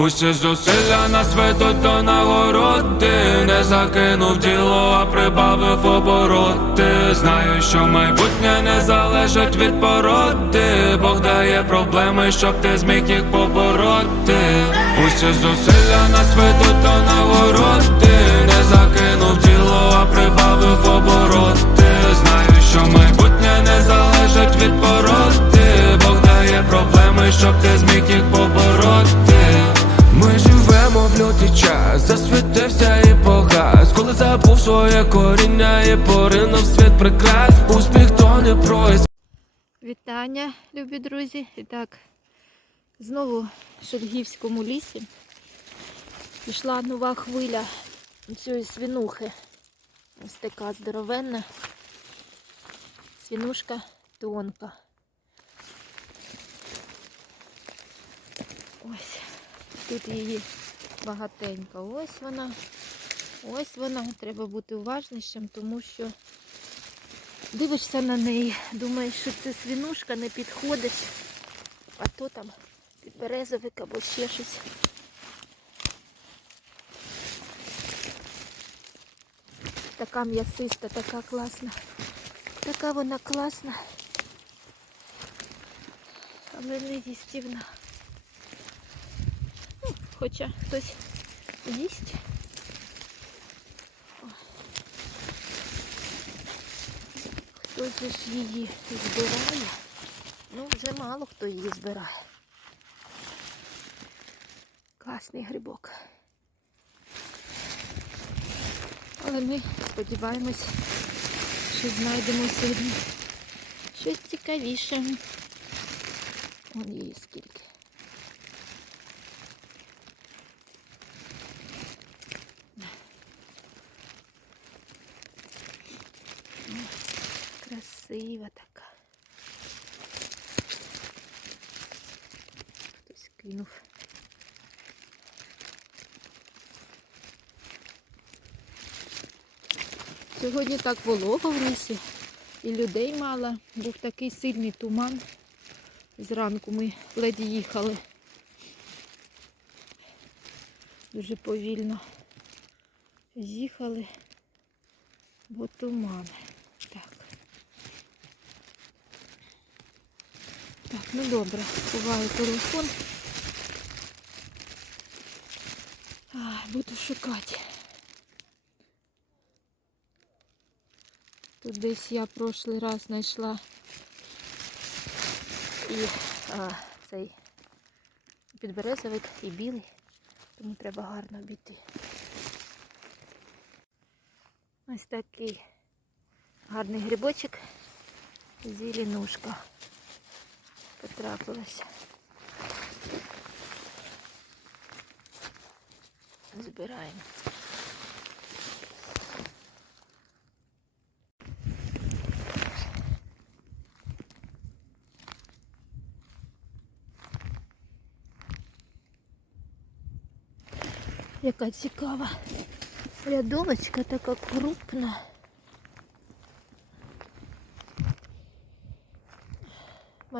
Усі зусилля нас ведуть до нагороди. Не закинув діло, а прибавив обороти. Знаю, що майбутнє не залежить від породи. Бог дає проблеми, щоб ти зміг їх побороти. Усі зусилля нас ведуть до нагороди. Не закинув діло, а прибавив обороти. Знаю, що майбутнє не залежить від породи. Бог дає проблеми, щоб ти зміг їх побороти час, засвітився і погас Коли забув своє коріння і поринув світ прикрас Успіх то не проїзд Вітання, любі друзі. І так, знову в Шельгівському лісі пішла нова хвиля цієї свінухи. Ось така здоровенна. Свінушка тонка. Ось тут її багатенько. Ось вона. Ось вона. Треба бути уважнішим, тому що Дивишся на неї, думаєш, що це свінушка, не підходить, а то там підберезовик або ще щось. Така м'ясиста, така класна. Така вона класна. Але не їстівна. Хоча хтось їсть. Хтось ж її збирає. Ну, вже мало хто її збирає. Класний грибок. Але ми сподіваємось, що знайдемо сьогодні щось цікавіше. Вон її скільки. Красива така. Хтось кинув. Сьогодні так волого в лісі і людей мало. Був такий сильний туман. Зранку ми ледь їхали. Дуже повільно їхали, бо туман. Так. Так, ну добре, ховаю телефон. Буду шукати. Тут десь я прошлий раз знайшла і а, цей підберезовик і білий, тому треба гарно обійти. Ось такий гарний грибочок, зеленушка потрапилася. Збираємо. Яка цікава рядовочка така крупна.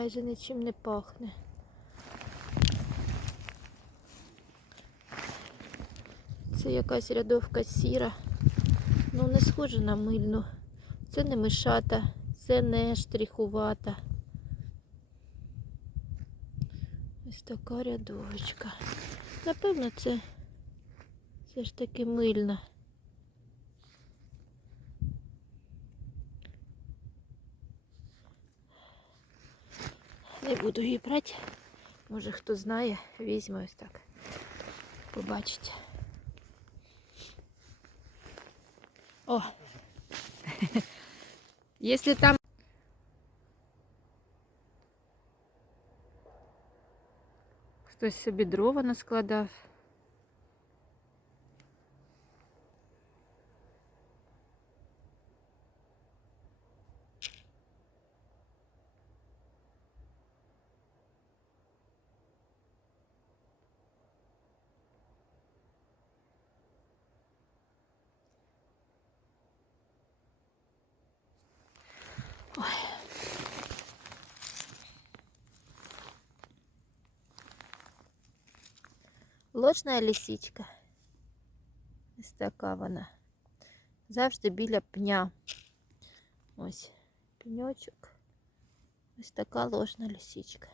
Майже нічим не пахне. Це якась рядовка сіра. Ну, не схожа на мильну. Це не мишата, це не штрихувата. Ось така рядовочка. Напевно, це все ж таки мильна. буду її брати. Може хто знає, візьме ось так. Побачите. О! Якщо там хтось собі дрова наскладав. Ложна лисичка. Ось така вона. Завжди біля пня. Ось пеньочок. Ось така ложна лисичка.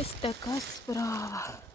Ось така справа.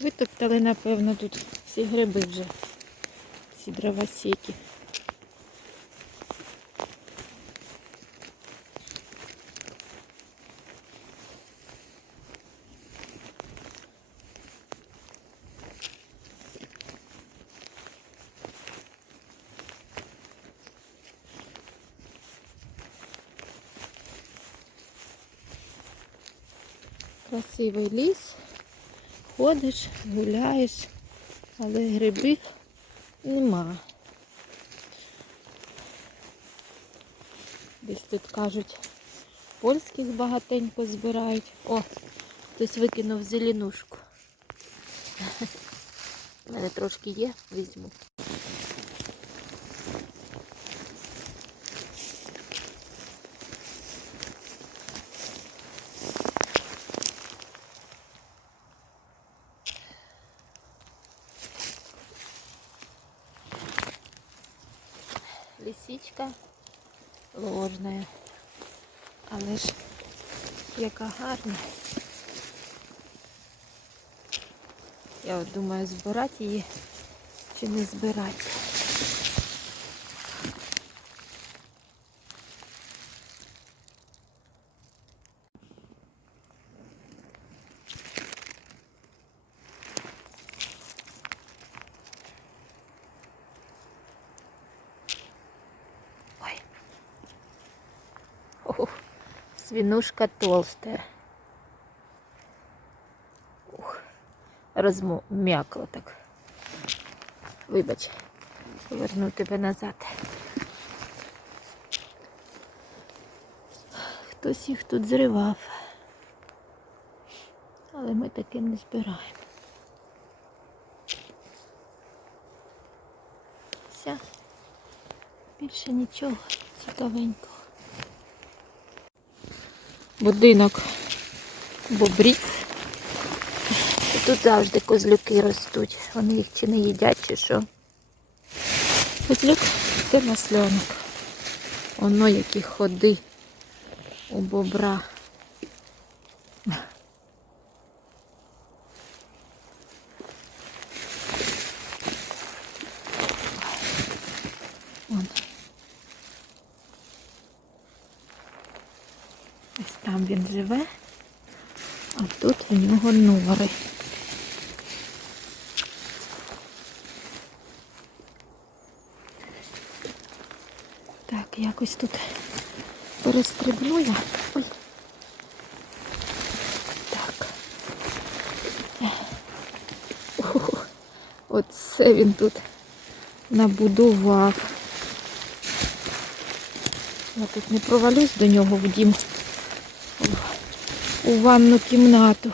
Витоптали, напевно, тут всі гриби вже, ці дровосеки. Красивий ліс. Ходиш, гуляєш, але грибів нема. Десь тут кажуть, польських багатенько збирають. О, хтось викинув зеленушку. У мене трошки є, візьму. Лисичка ложная. Але ж яка гарна. Я от думаю, збирати її чи не збирати. Ой. Ух, свинушка толстая. Ух, розм'якло так. Вибач, поверну тебе назад. Хтось їх тут зривав. Але ми таки не збираємо. Все. Більше нічого цікавенького. Будинок бобрів. Тут завжди козлюки ростуть. Вони їх чи не їдять, чи що. Козлюк це маслянок. Воно які ходи у бобра. Вон. Ось там він живе, а тут у нього нори. Так, якось тут перестрибну я. Ой. Так. Оце він тут набудував. Я тут не провалюсь до нього в дім. У ванну кімнату.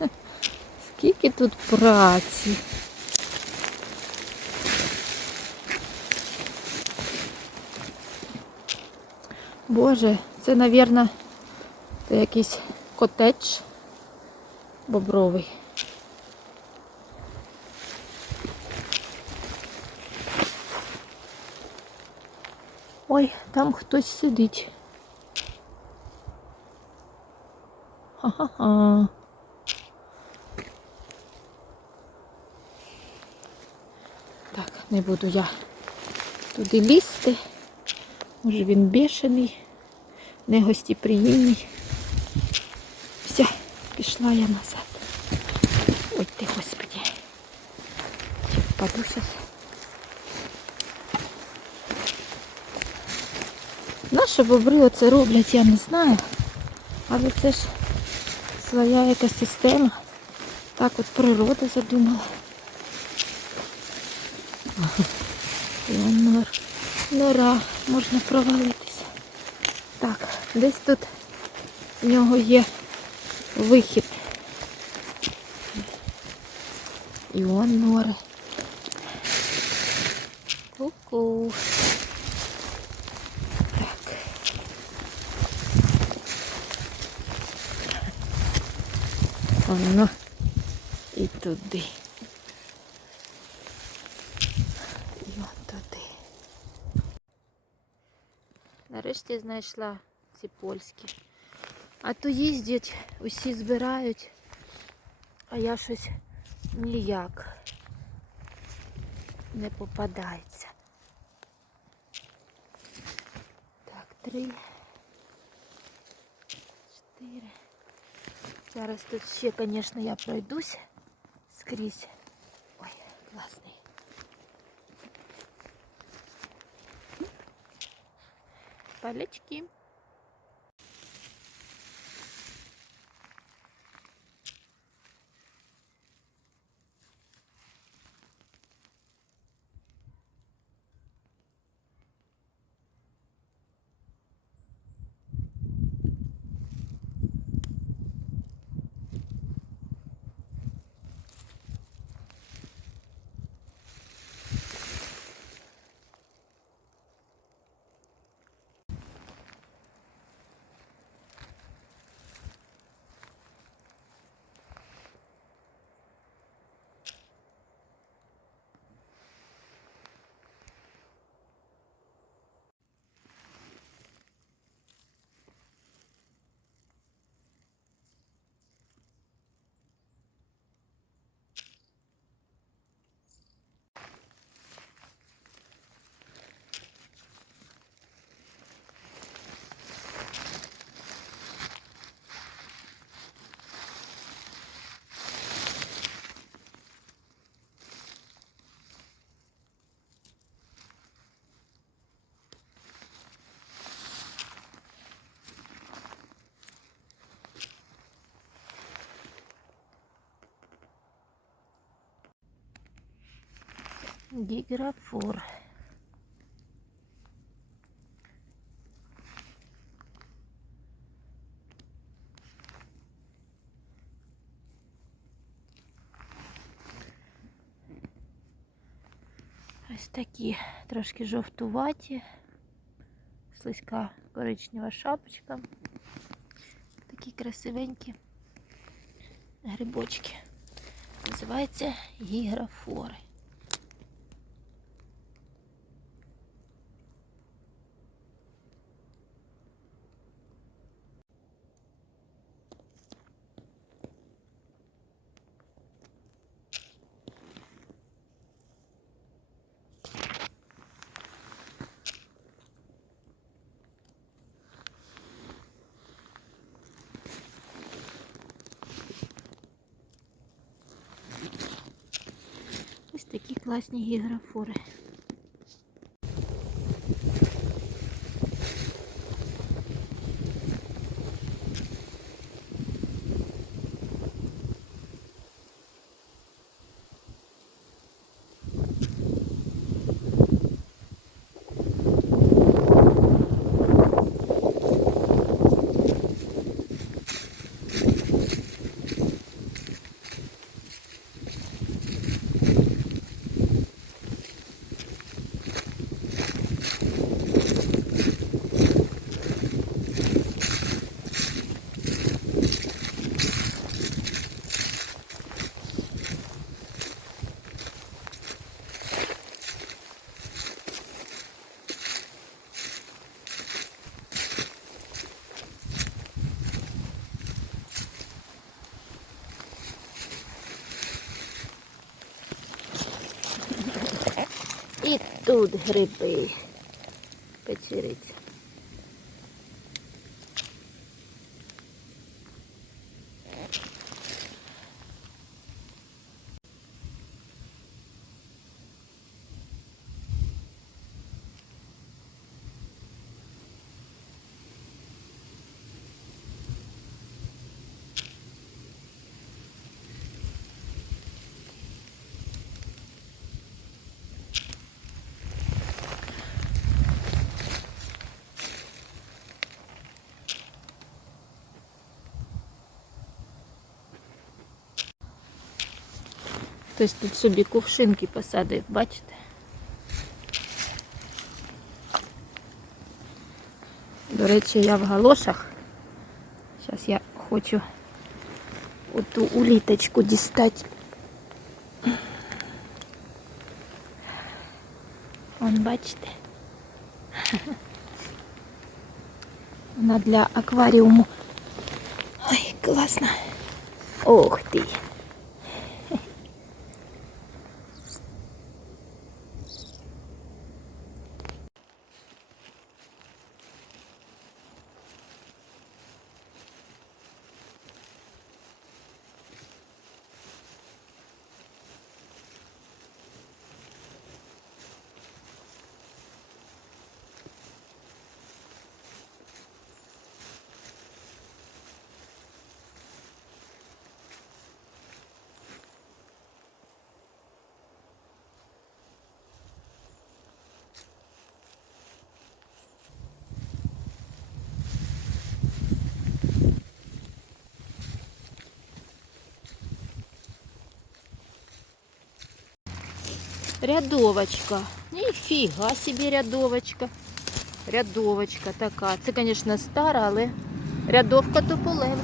Скільки тут праці. Боже, це, мабуть, якийсь котедж бобровий. Ой, там хтось сидить. Ха-ха-ха. Так, не буду я туди лізти. Може він бешений, не гостеприємний. Все, пішла я назад. Ой ти, господи. Я впаду. Наші бобри оце роблять, я не знаю. Але це ж своя екосистема. Так от природа задумала. Нор. Нора, можна провалитися. Так, десь тут в нього є вихід. І он нори. Ку-ку. Воно і туди. І от туди. Нарешті знайшла ці польські. А то їздять, усі збирають, а я щось ніяк не попадається. Так, три, чотири. Зараз тут ще, звісно, я пройдусь скрізь. Ой, класний. Палячки. Гиграфор. Ось такі трошки жовтуваті, слизька коричнева шапочка. Такі красивенькі грибочки. Називаються гіграфори. Ось такі класні гіграфори. І тут гриби. Печериця. Хтось тут собі кувшинки посадив, бачите? До речі, я в галошах. Зараз я хочу оту уліточку дістати. Вон, бачите? Вона для акваріуму. Ой, класно. Ох ти. Рядовочка. Ніфіга собі рядовочка. Рядовочка така. Це, звісно, стара, але рядовка тополева.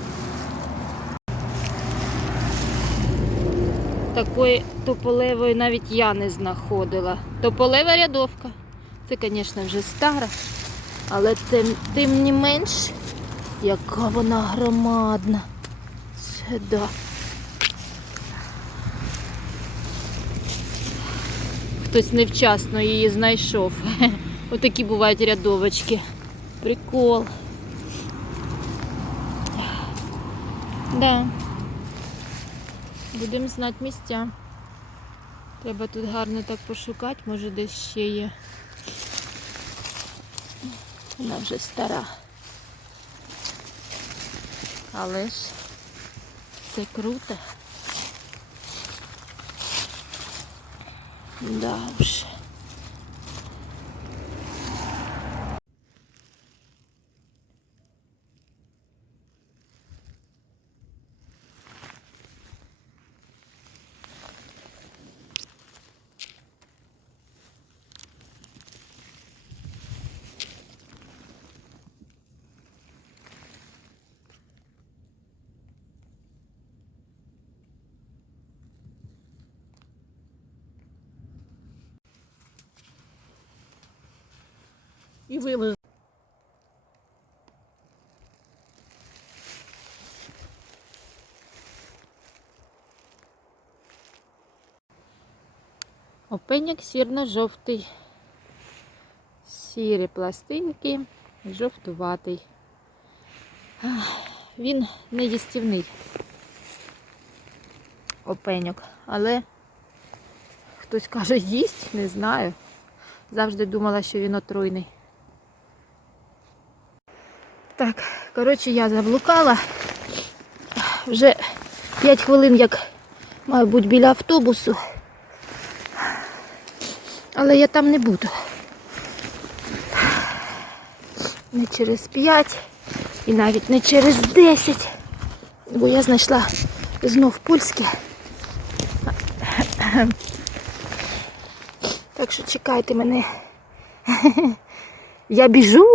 Такої тополевої навіть я не знаходила. Тополева рядовка. Це, звісно, вже стара, але тим, тим не менш, яка вона громадна. Це да. Хтось невчасно її знайшов. Отакі бувають рядовочки. Прикол. Да. Будемо знати місця. Треба тут гарно так пошукати, може десь ще є. Вона вже стара. Але ж це круто. Да уж. І вилез. Опеняк сірно-жовтий. Сірі пластинки, жовтуватий. Він не їстівний опеньок, але хтось каже, їсть, не знаю. Завжди думала, що він отруйний. Так, коротше, я заблукала. Вже 5 хвилин, як маю бути біля автобусу. Але я там не буду. Не через 5 і навіть не через 10, бо я знайшла знов польське. Так що чекайте мене. Я біжу.